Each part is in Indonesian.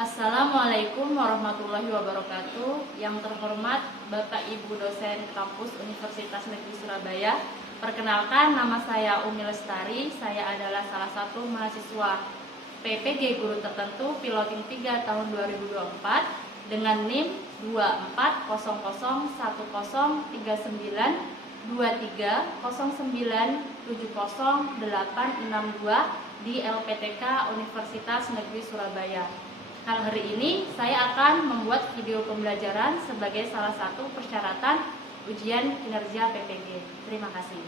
Assalamualaikum warahmatullahi wabarakatuh. Yang terhormat Bapak Ibu dosen kampus Universitas Negeri Surabaya. Perkenalkan, nama saya Umi Lestari. Saya adalah salah satu mahasiswa PPG Guru Tertentu Piloting 3 tahun 2024 dengan NIM 240110392309700862 di LPTK Universitas Negeri Surabaya. Hari ini saya akan membuat video pembelajaran sebagai salah satu persyaratan ujian kinerja PPG. Terima kasih.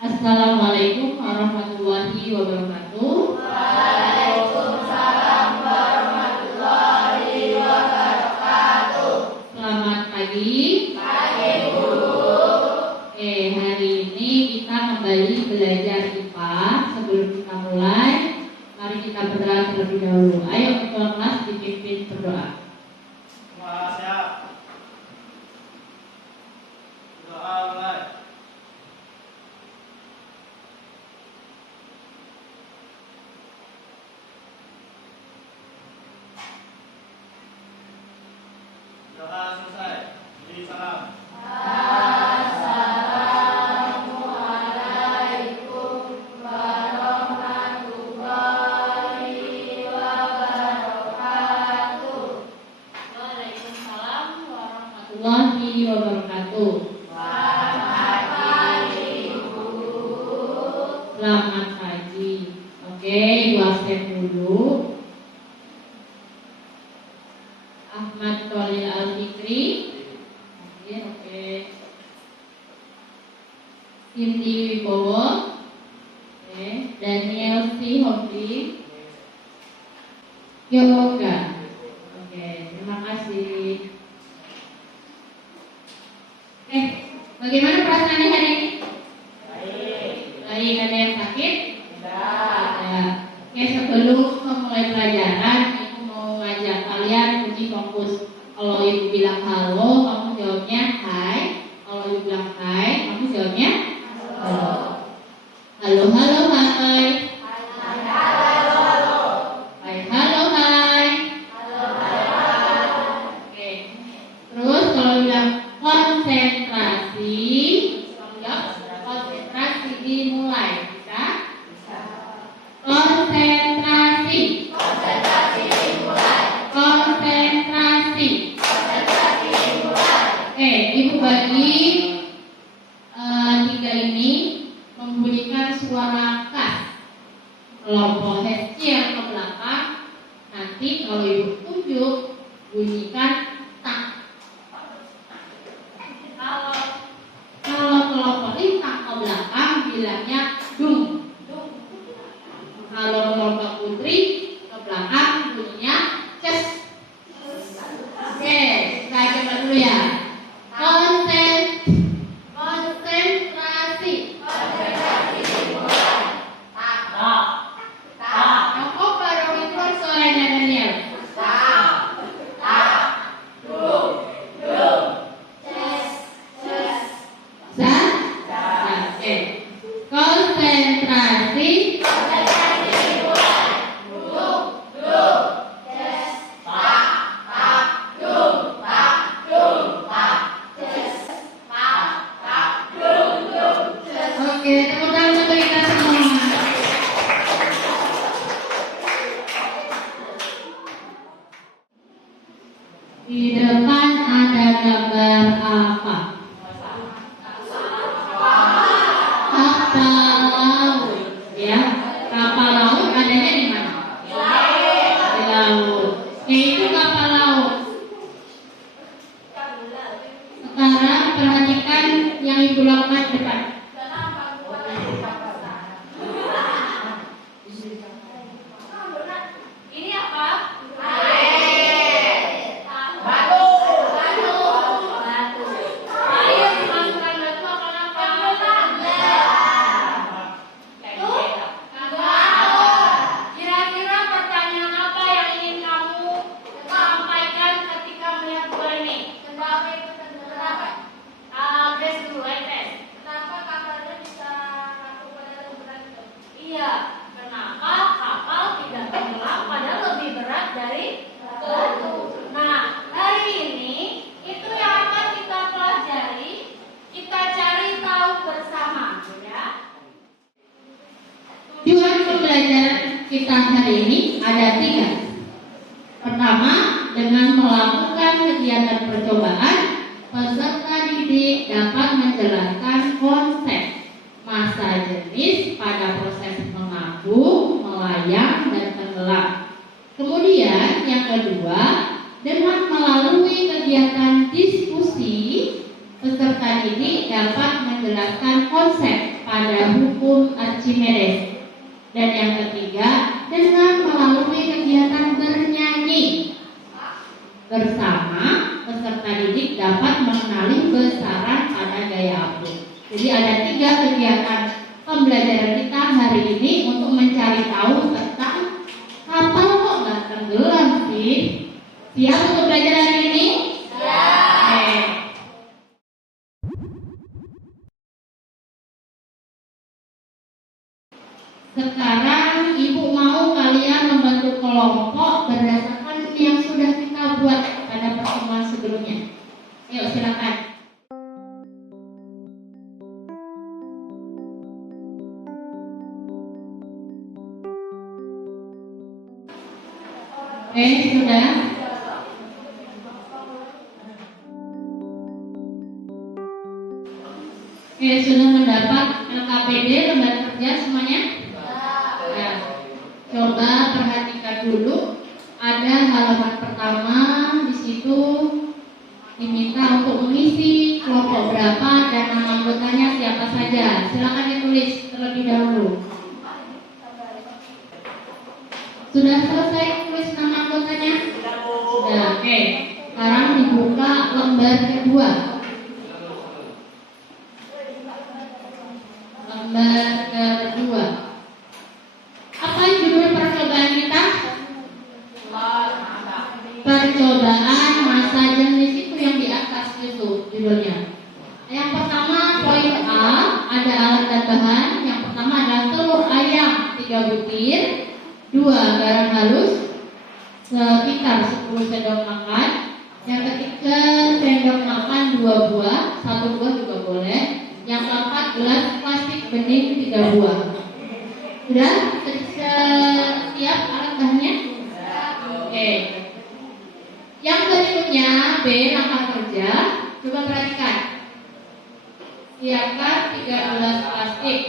Assalamualaikum warahmatullahi wabarakatuh. Waalaikumsalam warahmatullahi wabarakatuh. Selamat pagi. Pagi Guru. Hari ini kita kembali belajar IPA. Sebelum kita mulai, mari kita berdoa terlebih dahulu. Ayo ketua kelas dipimpin berdoa. Siap. Doa mulai. Doa selesai. Beri salam. Assalamualaikum warahmatullahi wabarakatuh. Waalaikumsalam Warahmatullahi wabarakatuh. Selamat pagi Guru. Selamat pagi. Oke, ibu absen dulu. Ahmad Khalil Al-Fikri. Oke. Cindy Wibowo. Oke. Daniel C. Holding. Yoga. Oke, terima kasih. Bagaimana perasaannya hari ini? Baik, ada yang sakit? Ada. Oke, sebelum memulai pelajaran, Ibu mau ngajak kalian uji fokus. Kalau Ibu bilang halo, kamu jawabnya hai. Kalau Ibu bilang hai, kamu jawabnya halo. Halo, halo, hai. Hai, halo, hai. Oke. Terus kalau bilang konsentrasi, kamu jawab konsentrasi dimulai. Bisa? Konsentrasi. Ibu bagi tiga ini membunyikan suara khas. Kelompok HC yang ke belakang, nanti kalau Ibu tunjuk bunyikan tak. Kalau kelompok lintang ke belakang bilangnya dung. Kalau kelompok putri ke belakang bunyinya ces. Oke, kita coba dulu ya. Konsentrasi. Kok baru itu suaranya Daniel? Bisa? Oke. Konsentrasi. Oke, tepuk tangan untuk kita semua. Di depan ada gambar apa? Kapal laut, ya. Kapal Iya, kenapa kapal tidak tenggelam padahal lebih berat dari telur? Nah, hari ini itu yang akan kita pelajari, kita cari tahu bersama, ya. Tujuan pembelajaran kita hari ini ada 3. Pertama, dengan melakukan kegiatan percobaan, peserta didik dapat menjelaskan konsep, masa jenis pada proses mengapung, melayang, dan tenggelam. Kemudian yang kedua, dengan melalui kegiatan diskusi, peserta didik dapat menjelaskan konsep pada hukum Archimedes. Dan yang ketiga, dengan melalui kegiatan bernyanyi bersama, peserta didik dapat mengenali besaran pada gaya apung. Jadi ada 3 kegiatan pembelajaran kita hari ini untuk mencari tahu tentang kapal kok nggak tenggelam sih. Siap untuk belajar hari ini? Siap. Sekarang Ibu mau kalian membentuk kelompok berdasarkan yang sudah kita buat pada pertemuan sebelumnya. Ayo silakan. Oke, sudah. Oke, sudah mendapat LKPD lembar kerja semuanya? Ya. Coba perhatikan dulu. Ada halaman pertama, di situ diminta untuk mengisi kelompok berapa dan nama anggotanya siapa saja. Silakan ditulis terlebih dahulu. Sudah selesai tulis nama anggotanya? Sudah, oke. Sekarang dibuka lembar kedua. Lembar kedua. Apa judul percobaan kita? Percobaan masa jenis, itu yang di atas itu judulnya. Yang pertama poin A, ada alat dan bahan. Yang pertama adalah telur ayam 3 butir, 2 garam halus sekitar 10 sendok makan. Yang ketiga sendok makan 2 buah, 1 buah juga boleh. Yang keempat gelas plastik bening 3 buah. Sudah siap alat bahannya? Oke. Yang berikutnya B, langkah kerja. Coba perhatikan. Siapkan 3 gelas plastik.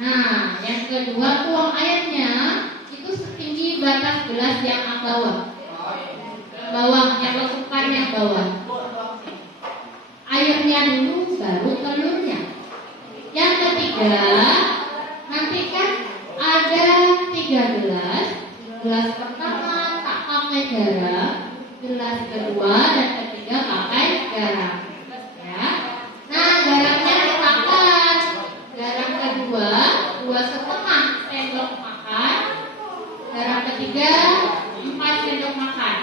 Nah, yang kedua tuang airnya itu setinggi batas gelas yang bawah. Yang letupan yang bawah. Airnya dulu baru telurnya. Yang ketiga, nanti kan ada 3 gelas. Gelas pertama tak pakai garam, gelas kedua dan ketiga pakai garam. Ya. Nah, garamnya ditambah. Garam kedua 2,5 sendok makan. Garam ketiga 4 sendok makan.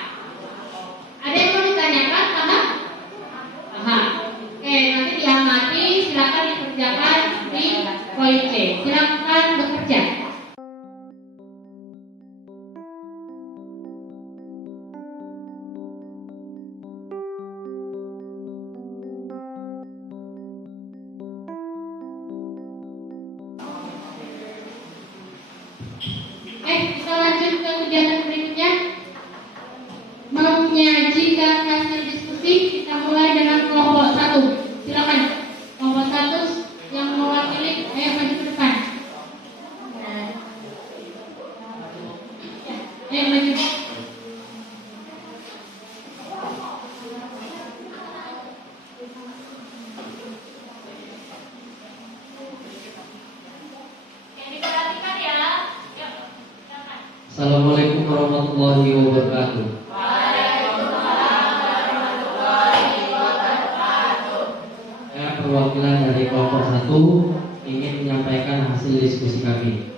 Ada yang mau ditanyakan, paham? Paham. Oke, nanti diamati, silakan dikerjakan di poin C. Silakan bekerja. Kita lanjut ke kegiatan berikutnya. Menyajikan hasil diskusi. Kita mulai dengan kelompok 1. Silakan kelompok 1 yang mewakili, ayo maju ke depan. Ya, ayo maju. Assalamualaikum warahmatullahi wabarakatuh. Saya perwakilan dari kelompok 1 ingin menyampaikan hasil diskusi kami.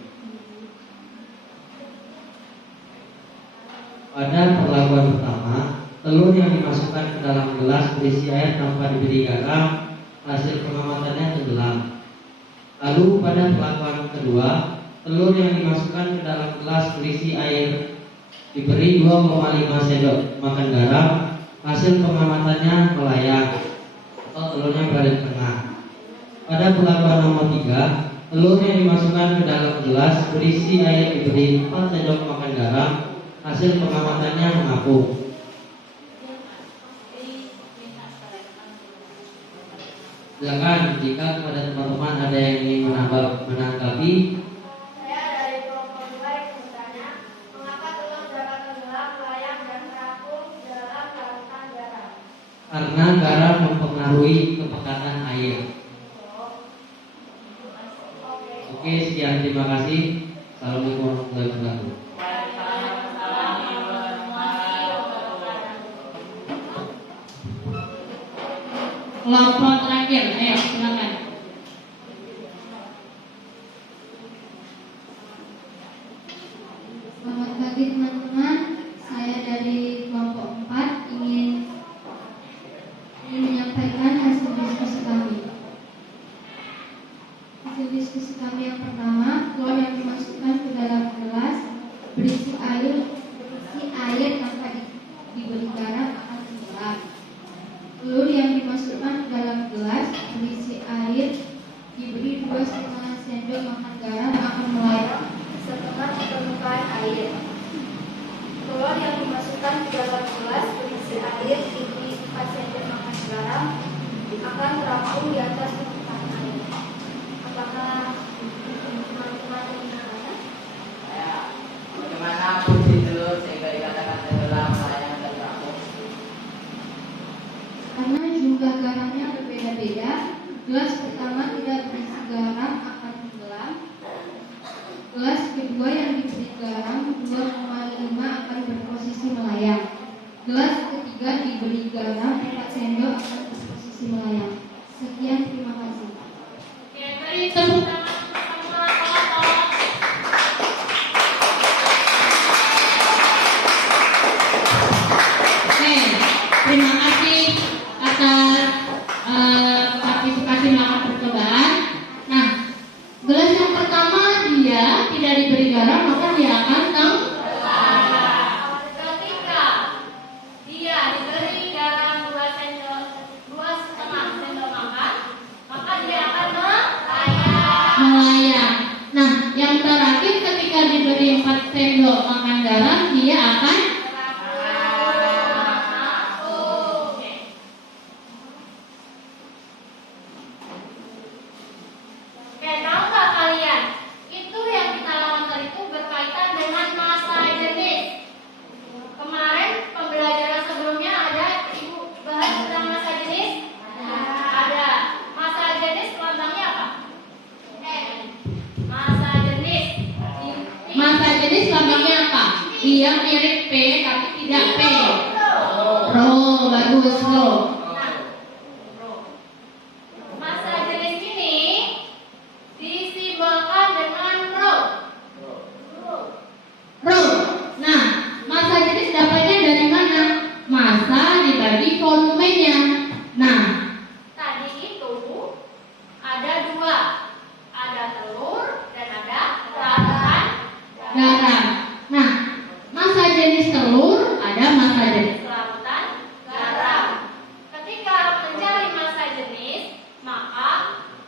Pada perlakuan pertama, telur yang dimasukkan ke dalam gelas berisi air tanpa diberi garam, hasil pengamatannya tenggelam. Lalu pada perlakuan kedua, telur yang dimasukkan ke dalam gelas berisi air diberi 2,5 sendok makan garam. Hasil pengamatannya melayang atau telurnya berada di tengah. Pada perlakuan nomor 3, telur yang dimasukkan ke dalam gelas berisi air diberi 4 sendok makan garam. Hasil pengamatannya mengapung. Silakan jika kepada teman-teman ada yang ingin menanggapi. Saya dari kelompok 2 yang bertanya, mengapa telur dapat tenggelam, melayang, dan terapung dalam lautan garam? Karena garam mempengaruhi kepekatan air. Oke, sekian, terima kasih. Assalamualaikum warahmatullahi wabarakatuh. Kelompok terakhir, ayo silakan. Selamat pagi teman-teman, saya dari kelompok 4 ingin menyampaikan hasil diskusi kami. Hasil diskusi kami yang pertama, telur yang dimasukkan ke dalam gelas berisi air tanpa diberi garam akan tenggelam. Telur yang dimasukkan ke dalam gelas berisi air diberi 2,5 sendok makan garam akan melayang Setengah permukaan air. Telur yang dimasukkan ke dalam gelas berisi air diberi 4 sendok makan garam akan terapung di atas permukaan air. Apakah teman-teman mendengarnya? Bagaimana fungsi telur sehingga dikatakan tenggelam, melayang, dan terapung? Karena jumlah garamnya berbeda-beda, gelas pertama tidak berisi garam akan tenggelam. Gelas kedua yang diberi garam 2,5 akan berposisi melayang. Gelas ketiga diberi garam 4 sendok akan berposisi melayang. Sekian, terima kasih. Oke, beri tepuk tangan bersama kelompok. Oke, terima kasih atas partisipasi melakukan percobaan. Nah, gelas yang pertama dia tidak diberi garam, maka dia akan Ketika dia diberi garam 2,5 sendok makan, maka dia akan melayang. Nah, yang terakhir ketika diberi 4 sendok makan garam, dia akan Oke, tahu nggak kalian? Itu yang kita lakukan itu berkaitan dengan massa jenis. Kemarin pembelajaran sebelumnya ada ibu bahas tentang massa jenis? Ada. Massa jenis lambangnya apa? Massa jenis. massa jenis lambangnya apa? Dia mirip P tapi tidak P. Rho, bagus Rho. Massa jenis ini disimbolkan dengan rho. Rho. Nah, massa jenis dapatnya dari mana? Massa dibagi volumenya. Nah, Tadi itu ada dua, ada telur dan ada larutan garam. Nah, massa jenis telur ada massa jenis larutan garam. Ketika mencari massa jenis, maka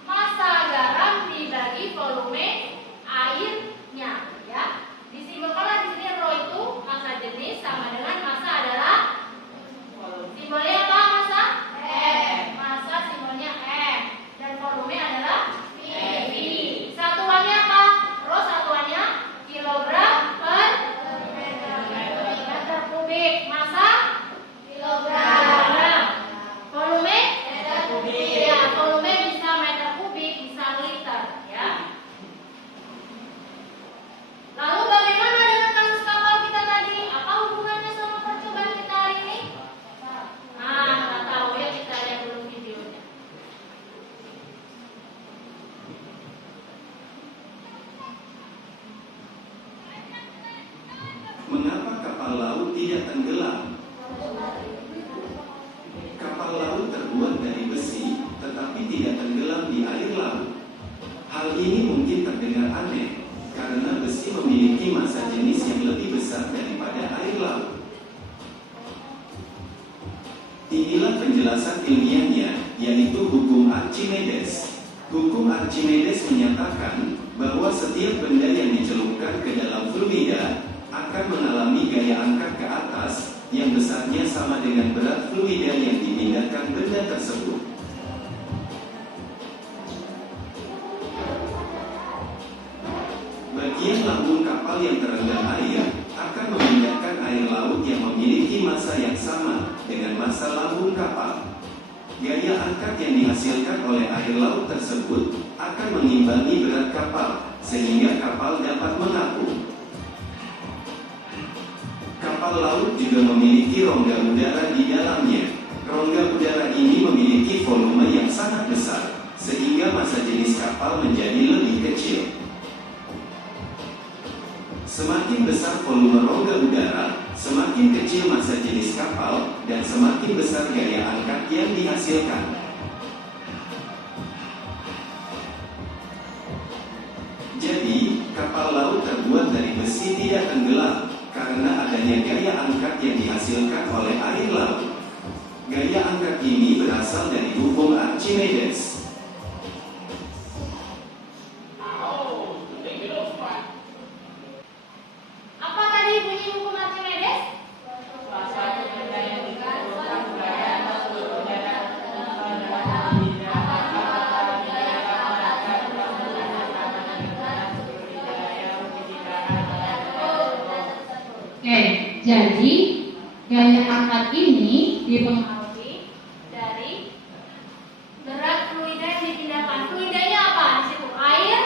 massa garam dibagi volume airnya, ya. Disimbolkanlah di sini rho itu massa jenis sama dengan massa adalah simbolnya apa massa? Massa simbolnya M dan volume adalah V. Satuannya apa? Rho satuannya kilogram per meter kubik. Massa kilogram. Volume meter kubik. Ya, volume bisa meter kubik, bisa liter, ya. Lalu bagaimana dengan kasus kapal kita tadi? Apa hubungannya sama percobaan kita hari ini? Nah, nggak tahu ya, kita lihat dulu videonya. Mengapa kapal laut tidak tenggelam? Kapal laut terbuat dari besi, tetapi tidak tenggelam di air laut. Hal ini mungkin terdengar aneh, karena besi memiliki massa jenis yang lebih besar daripada air laut. Inilah penjelasan ilmiahnya, yaitu hukum Archimedes. Hukum Archimedes menyatakan bahwa setiap benda yang dicelupkan ke dalam fluida akan mengalami gaya angkat ke atas yang besarnya sama dengan berat fluida yang dipindahkan benda tersebut. Bagian lambung kapal yang terendam air akan memindahkan air laut yang memiliki massa yang sama dengan massa lambung kapal. Gaya angkat yang dihasilkan oleh air laut tersebut akan mengimbangi berat kapal, sehingga kapal dapat mengapung. Kapal laut juga memiliki rongga udara di dalamnya. Rongga udara ini memiliki volume yang sangat besar, sehingga massa jenis kapal menjadi lebih kecil. Semakin besar volume rongga udara, semakin kecil massa jenis kapal, dan semakin besar gaya angkat yang dihasilkan. Jadi, kapal laut terbuat dari besi tidak tenggelam, karena adanya gaya angkat yang dihasilkan oleh air laut. Gaya angkat ini berasal dari hukum Archimedes. Apa tadi bunyi hukum Archimedes? Oke, jadi gaya angkat ini dipengaruhi dari berat fluida yang dipindahkan. Fluidanya apa? Di situ air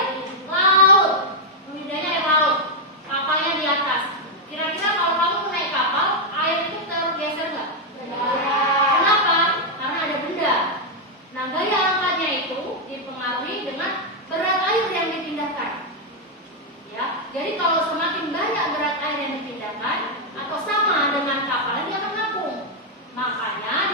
laut. Fluidanya air laut. Kapalnya di atas. Kira-kira kalau kamu naik kapal, air itu tergeser nggak? Kenapa? Karena ada benda. Nah, gaya angkatnya itu dipengaruhi dengan berat air yang dipindahkan. Ya, jadi kalau semakin banyak berat air yang dipindahkan atau sama dengan kapalnya, dia akan ngapung. Makanya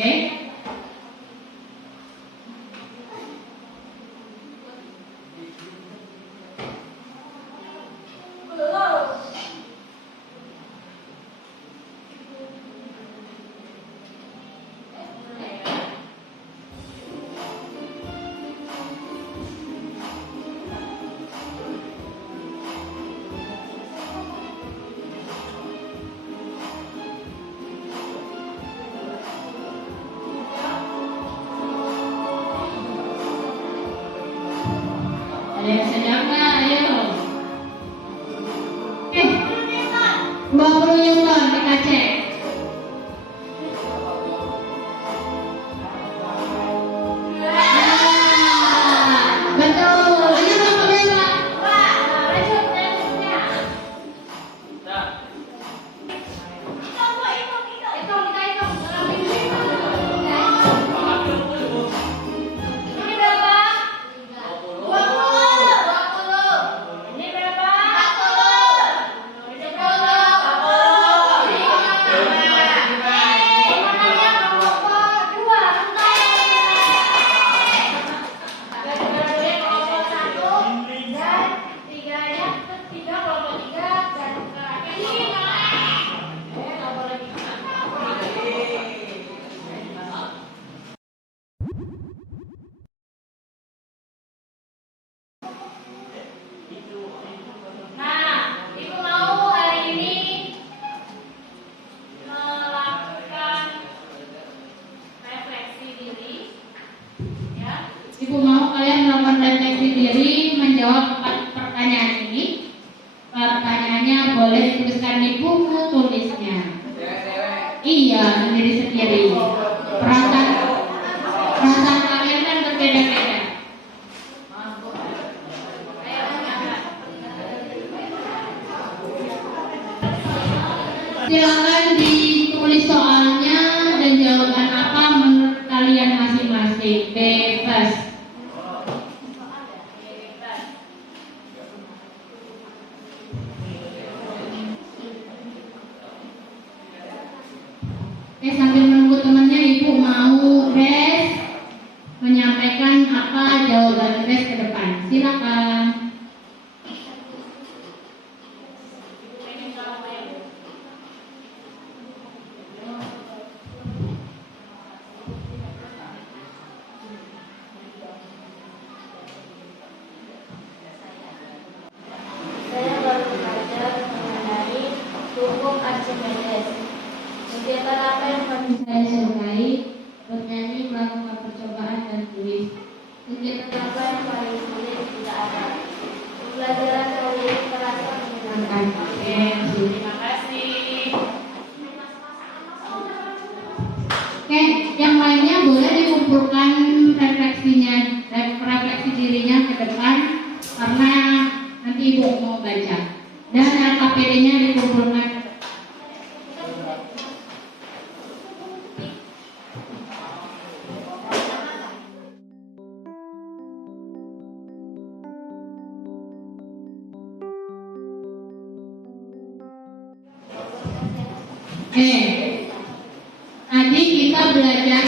Oke? Ada yang bisa jawab nggak? Ayo. Oke. 20 Newton kita cek. Betul. Ayo Bapak Bella. Lanjut selanjutnya. Hitung, kita hitung. Ini berapa? 20. Ini berapa? 40. Ini berapa? 40. Hitungannya kelompok 2. Kedua-duanya kelompok 1 dan tiganya ketiga kelompok 3 dan terakhir kelompok lagi. Nah, Ibu mau hari ini melakukan refleksi diri, ya. Ibu mau kalian melakukan refleksi diri menjawab 4 pertanyaan ini. Pertanyaannya boleh dituliskan di buku tulisnya. Iya, sendiri-sendiri. Perasaan kalian kan berbeda-beda. Silakan ditulis soalnya dan jawaban apa menurut kalian masing-masing. Bebas. Oke, sambil menunggu temannya, Ibu mau Grace menyampaikan apa jawaban Grace ke depan. Silakan. Saya baru belajar mengenai hukum Archimedes. Kegiatan apa yang paling Saya sukai bernyanyi, melakukan percobaan dan tulis. kegiatan apa yang paling sulit tidak ada. Pembelajaran teori terasa menyenangkan. Oke, Terima kasih. Oke, yang lainnya boleh dikumpulkan refleksinya, refleksi dirinya ke depan karena nanti Ibu mau baca. Dan LKPD-nya dikumpulkan ke depan. Tadi kita belajar